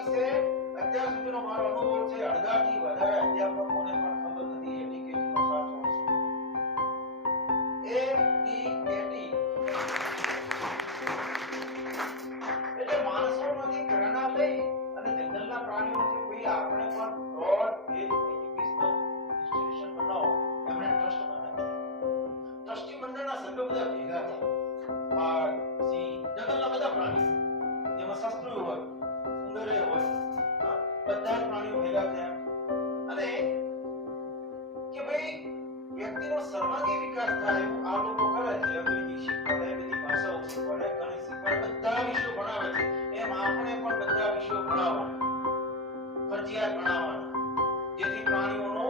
હકીકત છે, અત્યાર સુધીનો મારો અનુભવ છે, અડધાથી વધારે અધ્યાપકોને પણ ખબર નથી એટીકેટીનો સાચો અર્થ શું. એટીકેટી એટલે માણસોમાંથી પ્રેરણા લઈ અને જંગલના પ્રાણીઓથી કોઈ આપણે પણ બ્રોડ બેઝ એજ્યુકેશનલ ઇન્સ્ટિટ્યુશન બનાવો. એમણે ટ્રસ્ટ બનાવ્યું. ટ્રસ્ટી મંડળના સભ્યો બધા ભેગા થયા. બાઘ, સિંહ, જંગલના બધા પ્રાણીઓ, જેમાં સસલું હોય, ઉંદરે હોય, બધા જ પ્રાણીઓ ભેગા થયા અને કે ભાઈ વ્યક્તિનો સર્વાંગી વિકાસ થાય એવું આ લોકો કરે છે. અંગ્રેજી શીખવાડે, બધી ભાષાઓ શીખવાડે, ગણિત શીખવાડે, બધા વિષયો ભણાવે છે. એમ આપણે પણ બધા વિષયો ભણાવવાના, ફરજિયાત ભણાવવાના, જેથી પ્રાણીઓનો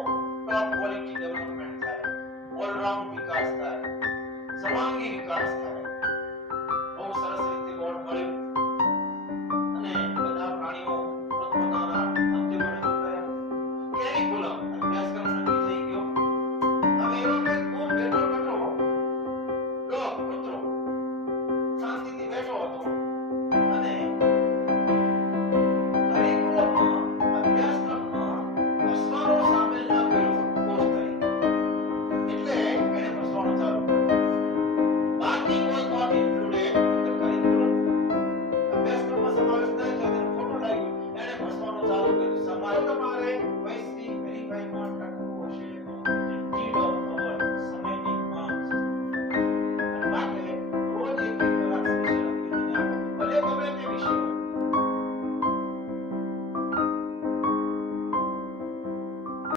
ટોપ ક્વોલિટી ડેવલપમેન્ટ થાય, ઓલરાઉન્ડ વિકાસ થાય, સર્વાંગી વિકાસ થાય.